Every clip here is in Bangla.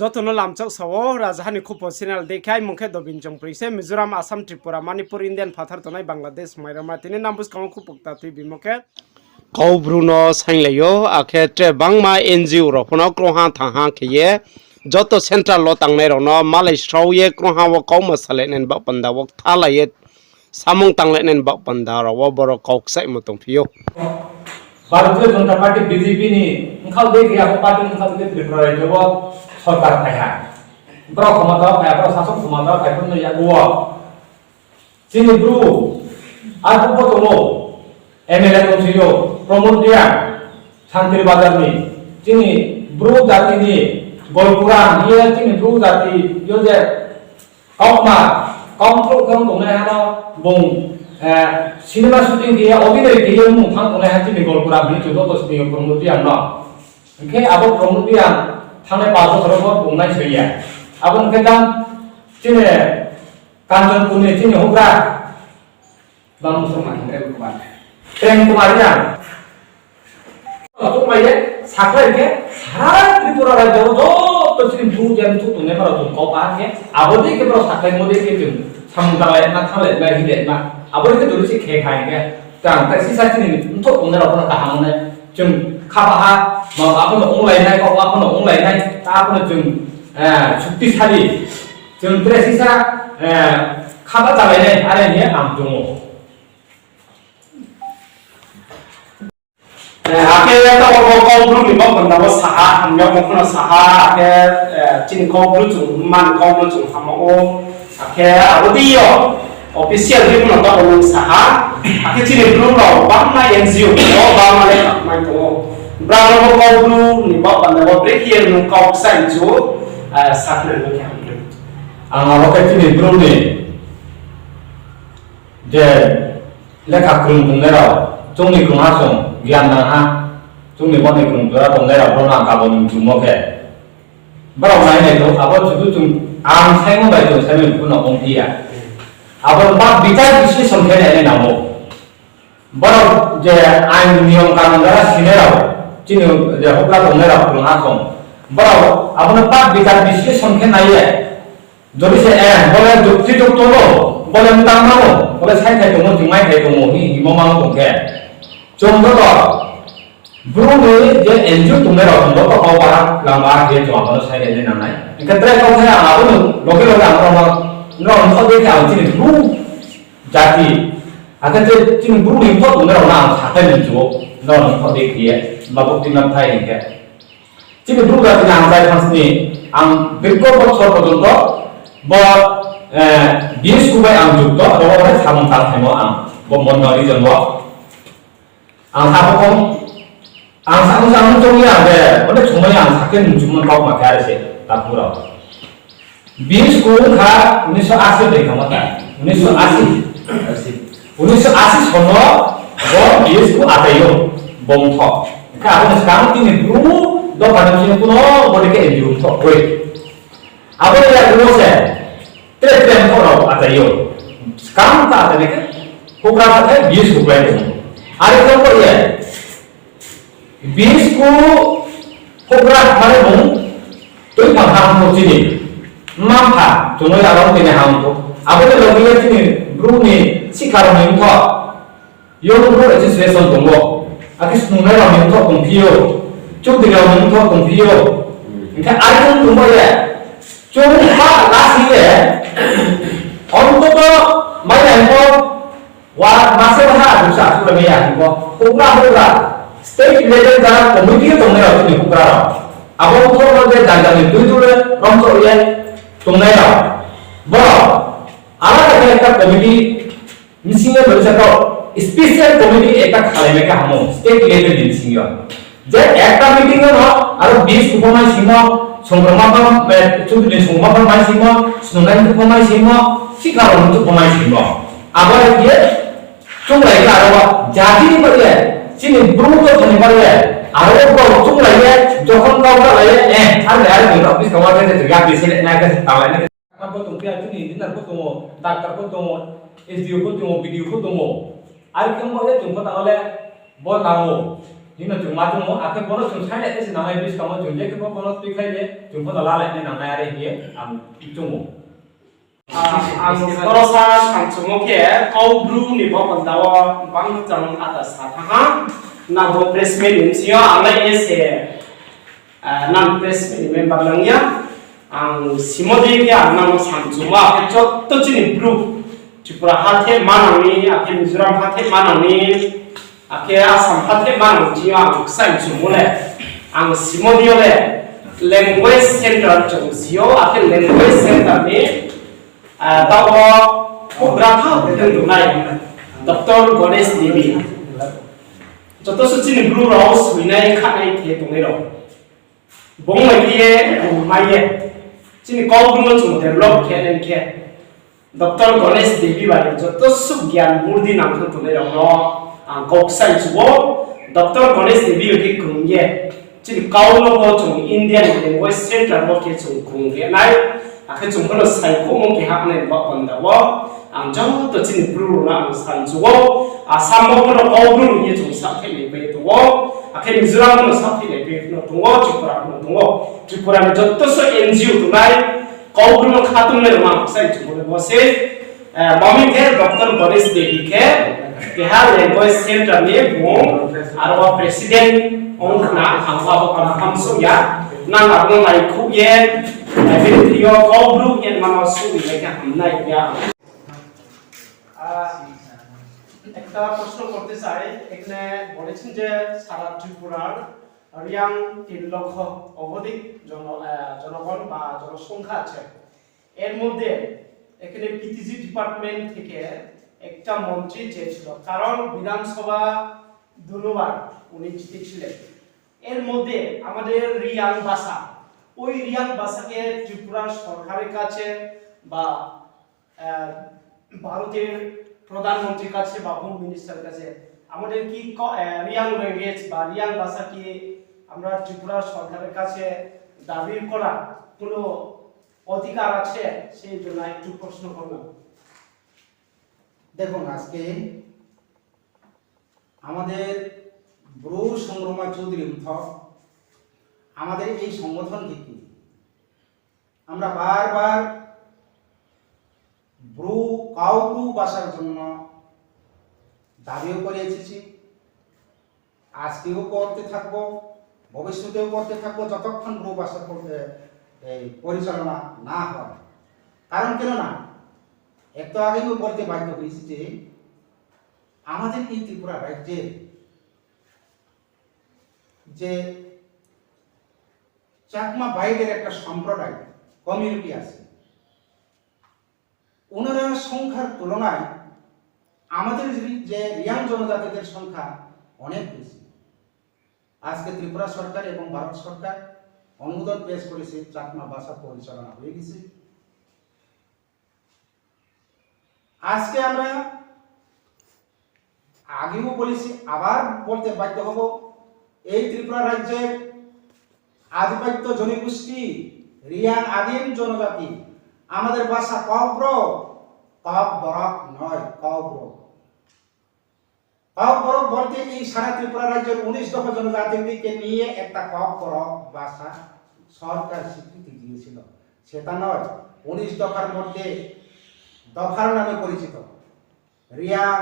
যতন লামচক সাও রাজধানী খুপো সিনাল দেখাই মুখে দবিন জং প্রিসে মিজোরাম আসাম ত্রিপুরা মণিপুর ইন্ডিয়ান ফাথার তনাই বাংলাদেশ মাইরামা তিনি নামবুস কাম খুপুকতা তুই বিমুখে কৌ ব্রুনো সাইলাইও আখে ট্রে বাংমা এনজিও রফনো ক্রহা থাহা খেয়ে যত সেন্ট্রাল ল তাংনাই রনো মালাই স্রাউয়ে ক্রহা ও কৌ মসালে নেন বা পান্ডা ও থালাইয়ে সামুং তাংলে নেন বা পান্ডা রাও বড় কৌকসাই মতং ফিও ভারতীয় জনতা পার্টি বিজেপি ni engkau দেখি aku পার্টি engkau দেখি ত্রিপুরা জব সরকার পাইহা ব্র ক্ষমতা পাইহা ব্র শাসক ক্ষমতা পাইহা ন ya gua sini bro aku potong MLA konsilio promote dia santri bazar ni sini bro jati ni golpuran dia sini bro jati yo je kauma kaum pro kaum dong na bong cinema shooting দিয়ে অভিনয় দিয়ে মুখান কোনে হাতি নিগলপুরা বি যত তো সিনি প্রমোটিয়ান ন ওকে আবো প্রমোটিয়ান থানে 5 বছর পর বুংনাই সইয়া আবো কেদান চিনে কাঞ্চন কুনি চিনে হুগরা বাম মুসলমান প্রেম কুমার জান তো মাইয়ে সাকলাইকে সারা ত্রিপুরা রাজ্য যত চিনি ভু জান তো তুনে পারো তো কপাকে আবো দিকে বড় সাকলাই মধ্যে কে তুমি সামুদ্রায় না থালে বাই হিদে না আবরি কে দরিসি খে খাইকে তাং তাসি সাচিনি তো ওনে রাপনা কাহামনে जों खाबाहा मा आपनो अनलाइनाय क आपनो अनलाइनाय ता आपनो जों शक्तिशाली जों प्रेसिसा खाबा जालायनाय आरो ने आं दङ आके ता को ब्लु नि बक बन्दा व साहा हमया मखना साहा आके चिन को ब्लु जुं मान को ब्लु जुं हामो आके आबदियो official ni pun tak orang saha, akhir cini belum tahu, bangma NGO, oh bangma le, mai tu, berapa kau belum ni bawa pandai break here nu kau sign tu, sakit ni kan. Angah kau cini belum ni, je lekak kurung tunggal, cumi kurung asong, gian dah ha, cumi pun ni kurung tunggal, belum nak kau belum cuma ke, berapa lain itu, apa tu cuma, saya mau baca, saya pun nak ongkir. আবার বাদ বিচার বিশ্লেষণ করে এনে নামো বড় যে আইন নিয়ম কানুন দ্বারা সিনেরাও চিনি যে হকলা দনেরাও প্রহাসম বড় আপনার বাদ বিচার বিশ্লেষণ করে নাইয়ে যদি সে বলে যুক্তি যুক্ত হলো বলে তামানো বলে সাই থাই দমো জিমাই থাই দমো হি হিমমাং দংকে জংদ দ ব্রুনি যে এনজিও দনেরাও দংদ তো পাওয়া লামা হে জমানো সাই এনে নামাই এক্ষেত্রে কথা আবনো লগে লগে আমরা nó không biết nào chỉ bru giá trị à cái chỉ bru mình thoát của nó nào thả tay mình chỗ nó không biết gì mà bốc tin làm thay cái chỉ bru là cái nào sai thằng này ang biết có bốc soi vào đó và biến số bài ang chụp đó rồi phải tham tham thay mà ang bốc món nói đi rồi đó ang tham không ang sang trong nhà về vấn đề chúng mình ang thắc cái chúng mình học mà cái gì tập rồi 20 को खा 1980 देखा मत 1980 1980 sono bo 20 ko atayo bom tho ka apne sekarang ini dulu do padam sini kuno boleh ke enjur tho oi apa ya dulu se tre tho ro atayo sekarang ka atane ke hukra athe 20 ko bayar are ko ko ye 20 ko hukra mane bom toi ka ham ko chini mampa chúng ta làm cái này hàng tu, apa tu lagi ni ni, bro ni si kalau ni tu, yo bro itu sesuatu tunggu, aku sebenarnya orang ni tu kumpio, cuci orang ni tu kumpio, kita ada tu tunggu ya, cuma last ye, orang tu tu macam tu, wah masa dah bisa sudah ni ya, hukra, state level dah community tu ni orang tu hukra, apa tu orang tu jaga ni, tu orang tu ye tunggal, boh, alat kita komiti, misalnya berusaha special komiti kita kali mereka hamu, state level di sini. Jadi ekta meeting itu, ada 20 pemain semua, songkrongan, cuci di songkrongan pemain semua, sungai pemain semua, sekarang untuk pemain semua. Apa dia? Cuma lagi ada jadi ni berje, sini berubah jadi berje. Ada orang cuma lagi, jokon kau lagi, ada ni office kau ada tu, ya bisa nak tahu ni. Apa tu kita tu ni, dinar tu tunggu, doktor tu tunggu, SDO tu tunggu, BDO tu tunggu. Ada kamu ada jumpa tahu le, buat tahu, hino chung ma chung mo ake bono chung sai le sin nangai bis kamo chung je ke bono tu khai le chung bono la le ni nangai are hi am chung mo ang korosa ang chumoke kau bru ni bo pandawa bang chang ada satha na bo press meet insio alai ese nan press meet member langya ang simode ya nang sanjuma ke chotto chini bru Tripura hathe manangni ake Mizoram hathe manangni ake Assam hathe manang jiwa ang sai chumule ang simodio le language center chungsio ake language center ni tawo pograta dengdunai Dr. Ganesh Devi joto suchini bru ro suinai khanai the tongero bongai ye maye chini kau bru chung develop khen khe Dr. Ganesh Devi bari joto su gyan burdi nam thon tongero no kok sai chubo Dr. Ganesh Devi ki krungye chini kau no ko chung Indian language center mo ke chung krungye nai ake chung kono sai ko mo ke hakne ba panda wa ang jang to chini bru na ang san chubo asam mo kono kau bru ni chung sa ke le be to wo ake Mizoram no sa ke le be no to wo Tripura ni joto so NGO to nai kau bru no khatum le ma sai chubo le bo se mami ke Dr. Ganesh Devi ke ha language center ni bo arwa president ongna angwa ko kam so ya nang abong mai khu ye video kau bru yen mama su le ka hamnai ya একটা প্রশ্ন করতে চাই এখানে বলেছেন যে সারা ত্রিপুরার রিয়াং 3 লক্ষ অধিক জনগণ বা জনসংখ্যা আছে এর মধ্যে এখানে পিটিজি ডিপার্টমেন্ট থেকে একটা মন্ত্রী চেয়েছিল কারণ বিধানসভা দুবার উনি জিতেছিলেন এর মধ্যে আমাদের রিয়াং ভাষা ওই রিয়াং ভাষাকে ত্রিপুরা সরকারের কাছে বা ভারতের প্রধানমন্ত্রীর কাছে বা হোম মিনিস্টার কাছে আমাদের কি রিয়াং ল্যাঙ্গুয়েজ বা রিয়াং ভাষা কি আমরা ত্রিপুরা সরকারের কাছে দাবি করা কোনো অধিকার আছে সেই জন্য একটু প্রশ্ন করলাম দেখুন আজকে আমাদের ব্রু সংগ্রামা চৌধুরী আমাদের এই সংগঠন থেকে আমরা বারবার ব্রু কাউব্রু ভাষার জন্য দাবিও করে এসেছি আজকেও করতে থাকবো ভবিষ্যতেও করতে থাকবো যতক্ষণ ব্রু ভাষা পরিচালনা না হয় কারণ কেন না একটু আগেও বলতে বাধ্য হয়েছি যে আমাদের এই ত্রিপুরা রাজ্যে যে চাকমা বাইরের একটা সম্প্রদায় কমিউনিটি আছে ওনারা সংখ্যার তুলনায় আমাদের যে রিয়াং জনজাতিদের সংখ্যা অনেক বেশি আজকে ত্রিপুরা সরকার এবং ভারত সরকার অনুমোদন পেশ করেছে চাকমা ভাষা পরিচালনা হয়ে গেছে আজকে আমরা আগেও বলেছি আবার বলতে বাধ্য হব এই ত্রিপুরা রাজ্যের আধিপত্য জনগোষ্ঠী রিয়াং আদিম জনজাতি আমাদের ভাষা কব্র কক বরক নয় কব্র কক বরক বলতে এই সারা ত্রিপুরা রাজ্যের 19 দফা জনজাতিকে নিয়ে একটা কক বরক ভাষা সরকার স্বীকৃতি দিয়েছিল সেটা নয় 19 দফার মধ্যে দফার নামে পরিচিত রিয়াং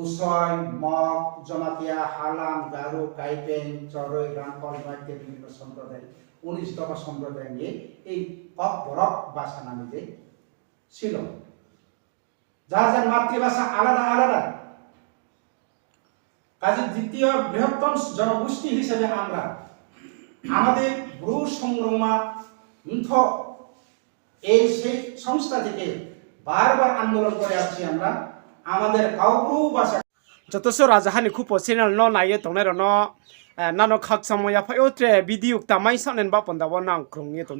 উসয় মগ জমাতিয়া হালাম গারো কাইপেন চরই রামকল নয়তে বিভিন্ন সম্প্রদায় 19 দফা সম্প্রদায় নিয়ে এই কক বরক ভাষা নামে যে ছিল যার যার মাতৃভাষা আলাদা আলাদা কাজে দ্বিতীয় বৃহত্তম জনগোষ্ঠী হিসেবে আমরা আমাদের ব্রু সংগ্রামা এই সেই সংস্থা থেকে বারবার আন্দোলন করে আসছি আমরা আমাদের কাউব্রু ভাষা যতসো রাজাহানি খুব চ্যানেল ন নাইয়ে তংনের ন নানো খাক সময়া ফাইওত্রে ভিডিও তামাই সানেন বা পন্দাবো নাং ক্রংয়ে